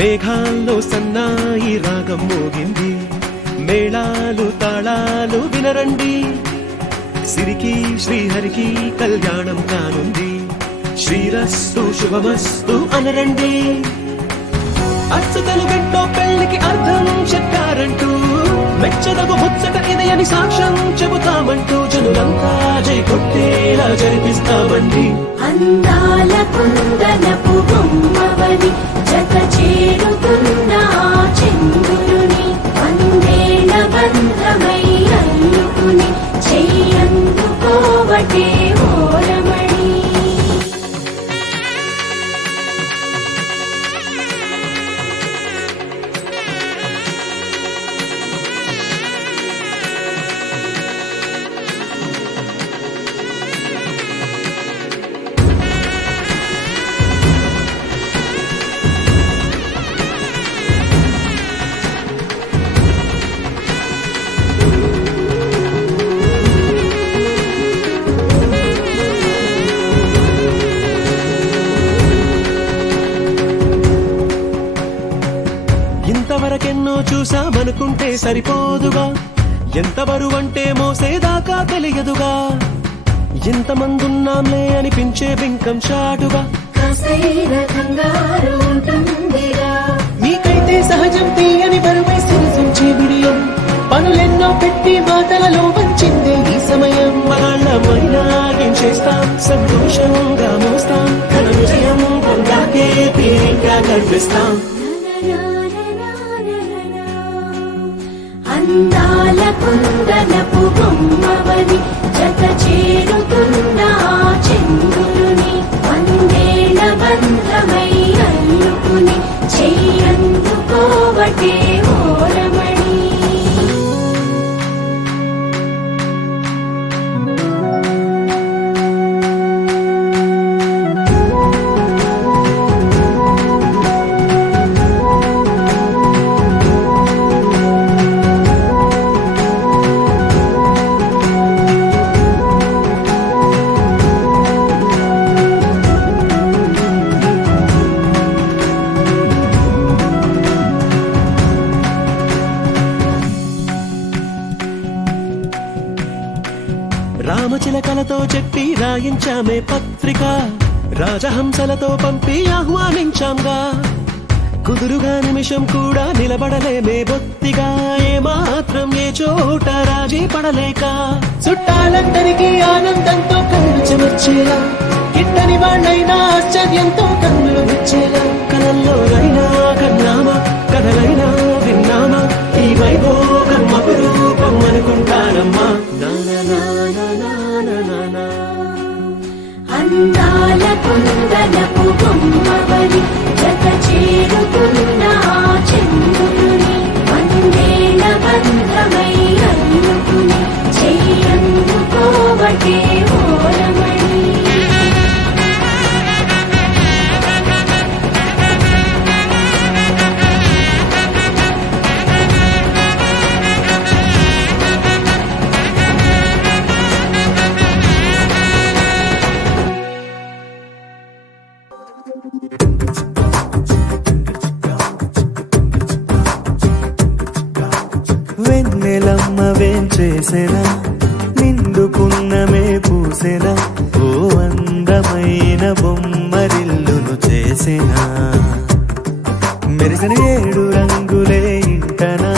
మేఘాల్లో సన్నాయి రాగం మోగింది, మేళాలు తాళాలు వినరండి, సిరికి శ్రీహరికి కళ్యాణం కానుంది, శ్రీరస్తు శుభమస్తు అనరండి. అచ్చతలు గంటో పెళ్లికి అర్థం చెప్పారంటూ, మెచ్చదగు ముచ్చట ఇది అని సాక్ష్యం చెబుతామంటూ, జనులంతా జై కొట్టేలా జరిపిస్తామండి. అందాల కుందనపు బొమ్మవని జత చేరుతున్న చంద్రుని, వందేల బంధమై అల్లుకుని చెయ్యందుకోవటే ఓరమణి. ఇంతవరకెన్నో చూసామనుకుంటే సరిపోదుగా, ఎంత బరువంటే మోసేదాకా తెలియదుగా, ఇంతమందున్నాంలే అనిపించే బింకం చాటుగా, మీకైతే సహజం తీయని బరువై సిరిసించే విడియం, పనులెన్నో పెట్టి మాటలలో వంచిందే ఈ సమయం. మనాళ్ళమైనా ఏం చేస్తాం, సంతోషంగా మోస్తాం, ఘన విజయం పొందాకే తీరిగ్గా కనిపిస్తాం. అందాల కుందనపు బొమ్మవని జత చేరుతున్న చంద్రుని, వందేల బంధమై అల్లుకుని చెయ్యందుకోవటే ఓరమణి. రామచిలకలతో చెప్పి రాయించామే పత్రిక, రాజహంసలతో పంపి ఆహ్వానించాంగా, కుదురుగా నిమిషం కూడా నిలబడలేమే బొత్తిగా, ఏ మాత్రం ఏ చోట రాజీ పడలేక, చుట్టాలందరికీ ఆనందంతో కళ్ళు చెమర్చేలా, గిట్టని వాళ్ళైనా ఆశ్చర్యంతో కన్నులు విచ్చేలా, కలల్లోనైనా కన్నామా కథలైనా విన్నామా, ఈ వైభోగం అపురూపం అనుకుంటానమ్మా. అందాల కుందనపు బొమ్మవని జత చేరుతున్న చంద్రుని, వందేల బంధమై అల్లుకుని చెయ్యందుకోవటే ఓరమణి. వెన్నెలమ్మ వేంచేసెనా, నిండుకున్నమే పూసెనా, ఓ అందమైన బొమ్మరిల్లును చేసెనా, మెరిసిన 7 రంగులే ఇంటనా,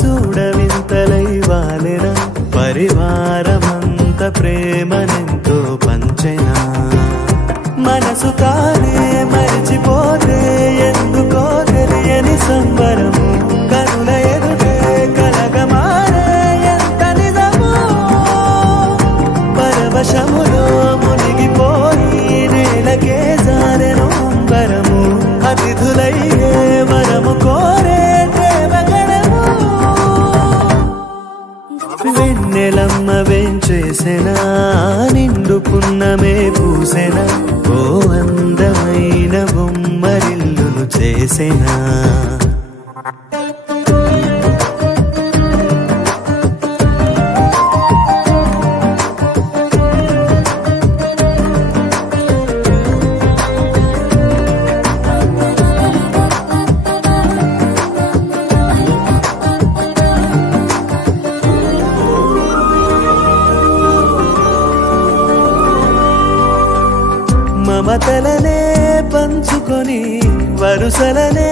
చూడవింతలై వాలెనా, పరివారమంత ప్రేమనెంతో పంచెనా, మనసు తానే మరిచిపోతే ఎందుకో తెలియని సంబరము, కనుల ఎదుటే కలగమారే ఎంత నిజము, పరవశములో మునిగిపోయి నేలకే జారెను అంబరము, అతిథులయ్యే వరము కోరే దేవగణము. వెన్నెలమ్మ వేంచేసెనా, నిండుకున్నమే పూసెనా, ఓ అందమైన బొమ్మరిల్లును చేసెనా. నిలువని వరుసలనే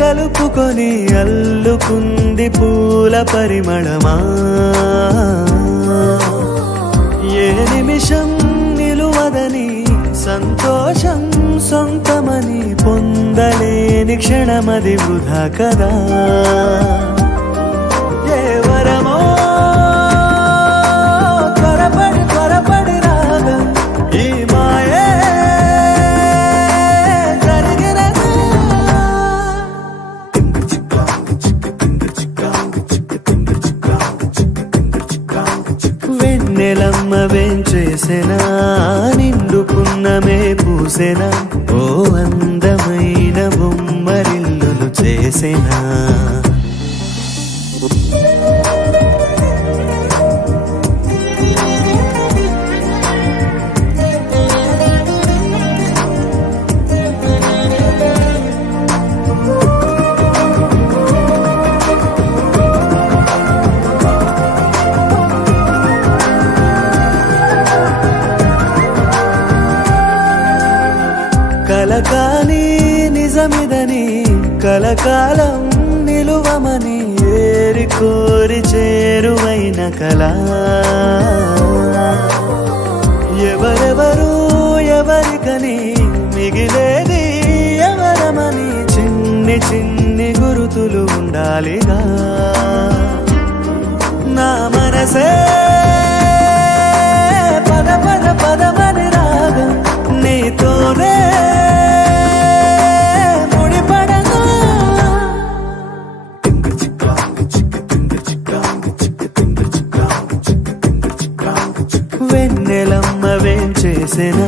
కలుపుకొని అల్లుకుంది పూల పరిమళమా. ఏ నిమిషం నిలువదని సంతోషం సొంతమని పొందలేని క్షణమది వృధా కదా. ఏ వరమో త్వరపడి త్వరపడి రాగా ఈ మాయే జరిగినదా. వెన్నెలమ్మ వేంచేసెనా నిండుకున్నమే పూసెనా ఓ అందమైన బొమ్మరిల్లును చేసెనా. కలకాని నిజమిదని కలకాలం నిలువమని ఏరి కోరి చేరువైన కళ. ఎవరెవరు ఎవరికని మిగిలేది ఎవరమని చిన్ని చిన్ని గురుతులు ఉండాలిగా. నా మనసే పద పద పదమని రాగా నీతోనే వెన్నెలమ్మ వేంచేసెనా